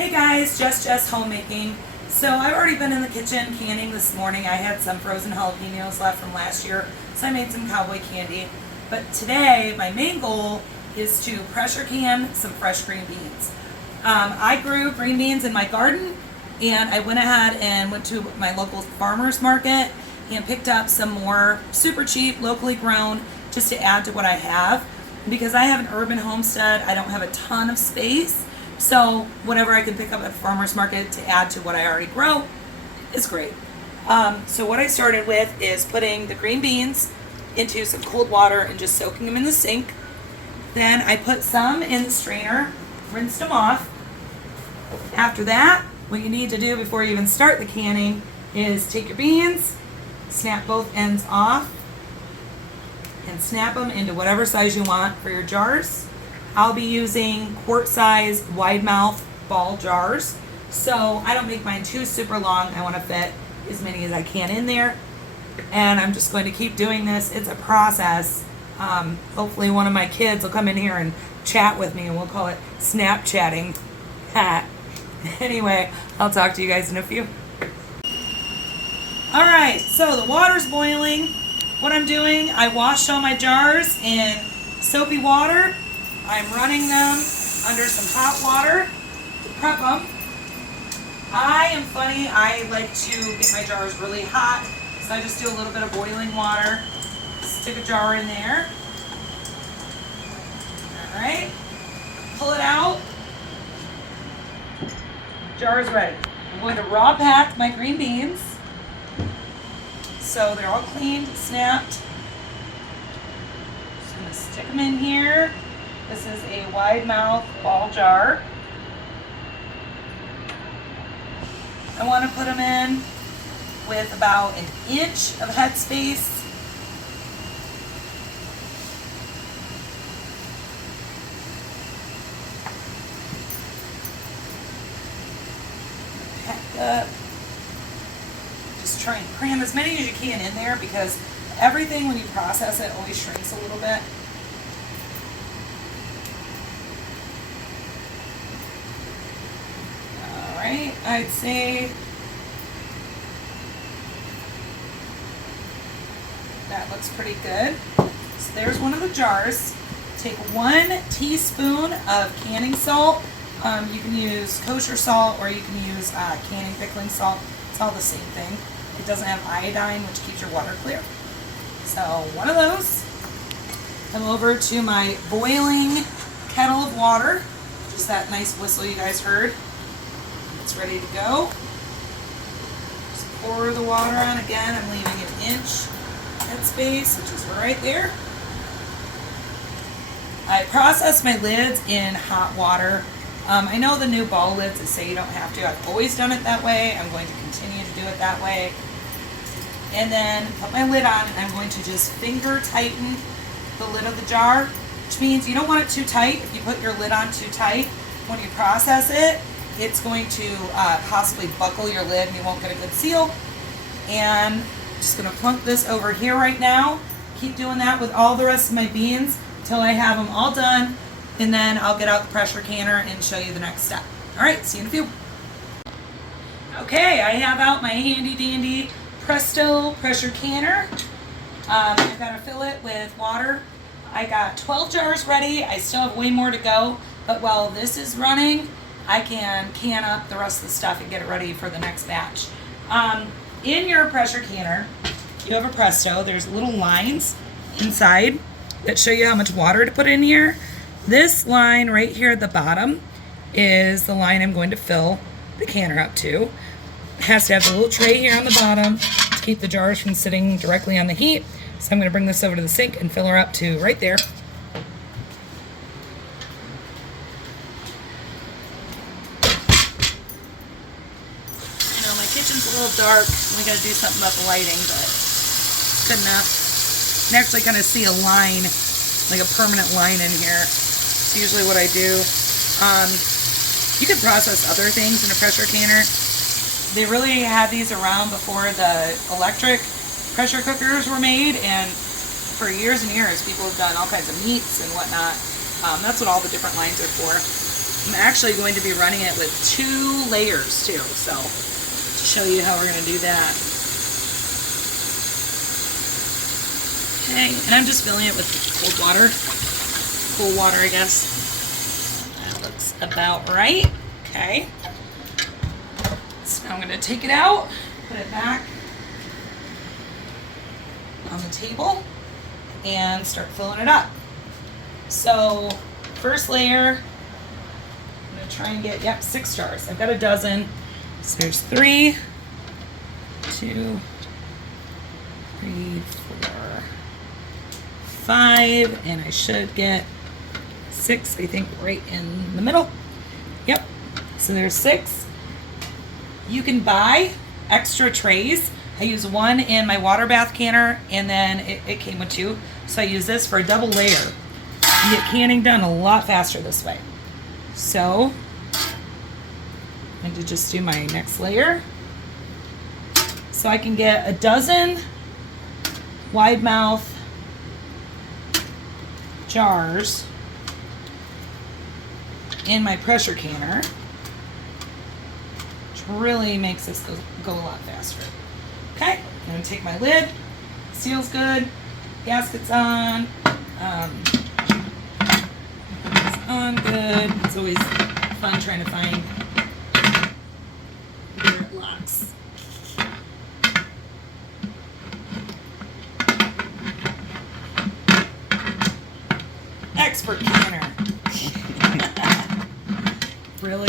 Hey guys, Jess Homemaking. So I've already been in the kitchen canning this morning. I had some frozen jalapenos left from last year, so I made some cowboy candy. But today, my main goal is to pressure can some fresh green beans. I grew green beans in my garden, and I went ahead and went to my local farmer's market and picked up some more super cheap, locally grown, just to add to what I have. Because I have an urban homestead, I don't have a ton of space. So whatever I can pick up at the farmer's market to add to what I already grow is great. So what I started with is putting the green beans into some cold water and just soaking them in the sink. Then I put some in the strainer, rinsed them off. After that, what you need to do before you even start the canning is take your beans, snap both ends off, and snap them into whatever size you want for your jars. I'll be using quart-size, wide-mouth ball jars. So I don't make mine too super long. I want to fit as many as I can in there. And I'm just going to keep doing this. It's a process. Hopefully one of my kids will come in here and chat with me, and we'll call it Snapchatting. Anyway, I'll talk to you guys in a few. Alright, so the water's boiling. What I'm doing, I washed all my jars in soapy water. I'm running them under some hot water to prep them. I am funny, I like to get my jars really hot, so I just do a little bit of boiling water, stick a jar in there. Alright, pull it out. Jar is ready. I'm going to raw pack my green beans. So they're all cleaned, snapped. Just going to stick them in here. This is a wide mouth ball jar. I want to put them in with about an inch of headspace. Packed up. Just try and cram as many as you can in there, because everything when you process it always shrinks a little bit. Alright, I'd say that looks pretty good. So there's one of the jars. Take 1 teaspoon of canning salt. You can use kosher salt, or you can use canning pickling salt. It's all the same thing. It doesn't have iodine, which keeps your water clear. So one of those. Come over to my boiling kettle of water. Just that nice whistle you guys heard. It's ready to go. Just pour the water on again. I'm leaving an inch headspace, which is right there. I process my lids in hot water. I know the new ball lids that say you don't have to. I've always done it that way. I'm going to continue to do it that way. And then put my lid on, and I'm going to just finger tighten the lid of the jar, which means you don't want it too tight. If you put your lid on too tight, when you process it, it's going to possibly buckle your lid and you won't get a good seal. And I'm just going to plunk this over here right now. Keep doing that with all the rest of my beans until I have them all done. And then I'll get out the pressure canner and show you the next step. Alright, see you in a few. Okay, I have out my handy dandy Presto pressure canner. I've got to fill it with water. I got 12 jars ready. I still have way more to go. But while this is running, I can can up the rest of the stuff and get it ready for the next batch. In your pressure canner, you have a Presto. There's little lines inside that show you how much water to put in here. This line right here at the bottom is the line I'm going to fill the canner up to. It has to have the little tray here on the bottom to keep the jars from sitting directly on the heat. So I'm going to bring this over to the sink and fill her up to right there. My kitchen's a little dark. We got to do something about the lighting, but it's good enough. You can actually kind of see a line, like a permanent line in here. It's usually what I do. You can process other things in a pressure canner. They really had these around before the electric pressure cookers were made, and for years and years people have done all kinds of meats and whatnot. That's what all the different lines are for. I'm actually going to be running it with 2 layers too, so to show you how we're going to do that. Okay, and I'm just filling it with cold water. Cool water, I guess. That looks about right. Okay. So now I'm going to take it out, put it back on the table, and start filling it up. So, first layer, I'm going to try and get, 6 jars. I've got a dozen. So there's 3, 2, 3, 4, 5, and I should get 6, I think, right in the middle. Yep. So there's 6. You can buy extra trays. I use 1 in my water bath canner, and then it came with 2. So I use this for a double layer. You get canning done a lot faster this way. So I'm going to just do my next layer. So I can get a dozen wide mouth jars in my pressure canner, which really makes this go a lot faster. Okay, I'm going to take my lid, seal's good, gasket's on, it's on good. It's always fun trying to find where it locks. Expert canner. Really?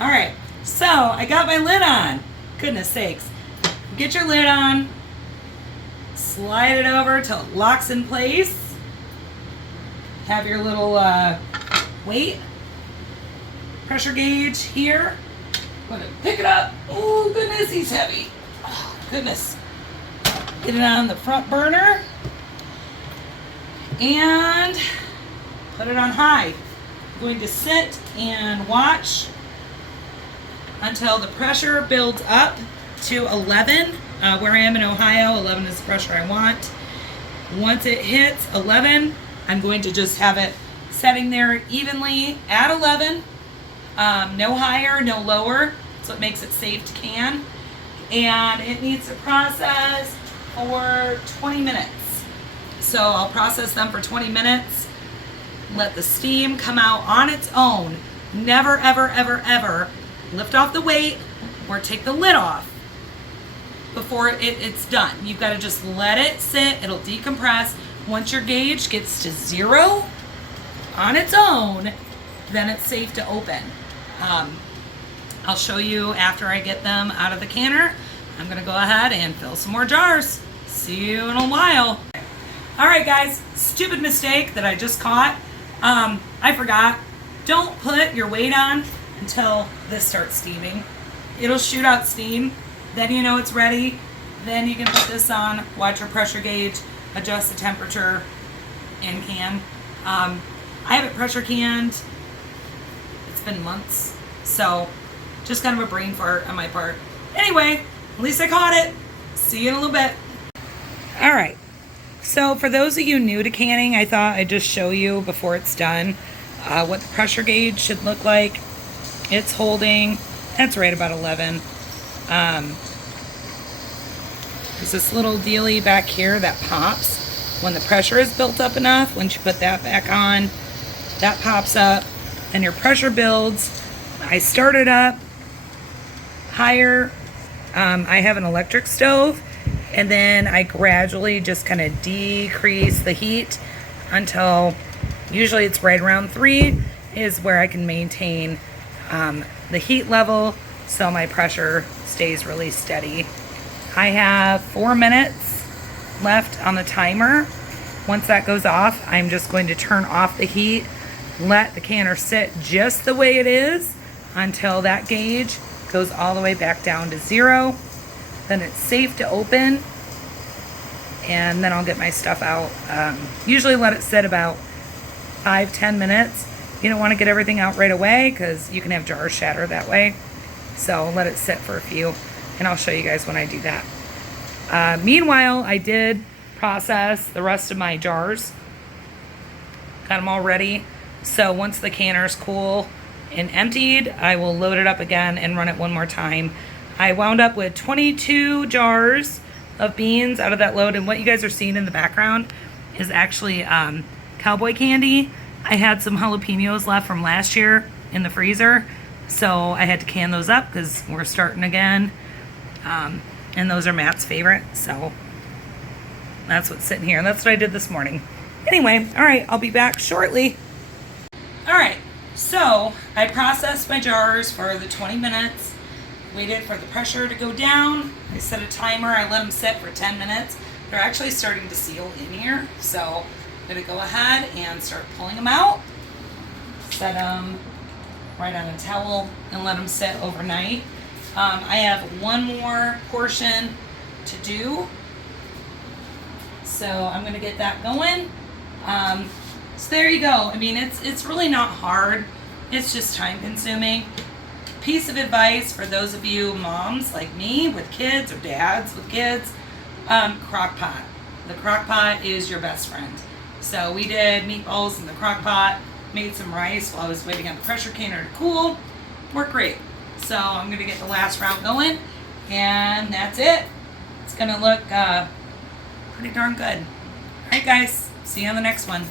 All right, so I got my lid on. Goodness sakes. Get your lid on, slide it over till it locks in place. Have your little weight, pressure gauge here. I'm gonna pick it up. Oh goodness, he's heavy. Oh goodness. Get it on the front burner and put it on high. I'm going to sit and watch until the pressure builds up to 11. Where I am in Ohio, 11 is the pressure I want. Once it hits 11, I'm going to just have it setting there evenly at 11. No higher, no lower, so it makes it safe to can. And it needs to process for 20 minutes. So I'll process them for 20 minutes, let the steam come out on its own. Never, ever, ever, ever lift off the weight or take the lid off before it's done. You've got to just let it sit. It'll decompress. Once your gauge gets to 0 on its own, then it's safe to open. I'll show you after I get them out of the canner. I'm going to go ahead and fill some more jars. See you in a while. All right, guys, stupid mistake that I just caught. I forgot. Don't put your weight on until this starts steaming. It'll shoot out steam. Then you know it's ready. Then you can put this on, watch your pressure gauge, adjust the temperature, and can. I have it pressure canned. It's been months. So just kind of a brain fart on my part. Anyway, at least I caught it. See you in a little bit. All right. So for those of you new to canning, I thought I'd just show you before it's done what the pressure gauge should look like. It's holding, that's right about 11. There's this little dealie back here that pops. When the pressure is built up enough, once you put that back on, that pops up and your pressure builds. I started up higher. I have an electric stove, and then I gradually just kind of decrease the heat until usually it's right around 3 is where I can maintain the heat level so my pressure stays really steady. I have 4 minutes left on the timer. Once that goes off, I'm just going to turn off the heat, let the canner sit just the way it is until that gauge goes all the way back down to 0. Then it's safe to open, and then I'll get my stuff out. Usually let it sit about 5-10 minutes. You don't want to get everything out right away because you can have jars shatter that way. So let it sit for a few. and I'll show you guys when I do that. Meanwhile, I did process the rest of my jars. Got them all ready. So once the canner's cool and emptied, I will load it up again and run it one more time. I wound up with 22 jars of beans out of that load, and what you guys are seeing in the background is actually cowboy candy. I had some jalapenos left from last year in the freezer, so I had to can those up because we're starting again. And those are Matt's favorite, so that's what's sitting here. That's what I did this morning. Anyway, all right, I'll be back shortly. All right, so I processed my jars for the 20 minutes, waited for the pressure to go down. I set a timer, I let them sit for 10 minutes. They're actually starting to seal in here, so I'm gonna go ahead and start pulling them out. Set them right on a towel and let them sit overnight. I have one more portion to do, so I'm gonna get that going. So there you go. I mean, it's really not hard. It's just time consuming. Piece of advice for those of you moms like me with kids or dads with kids, crock pot. The crock pot is your best friend. So we did meatballs in the crock pot, made some rice while I was waiting on the pressure canner to cool. Worked great. So I'm gonna get the last round going, and that's it. It's gonna look pretty darn good. All right, guys, see you on the next one.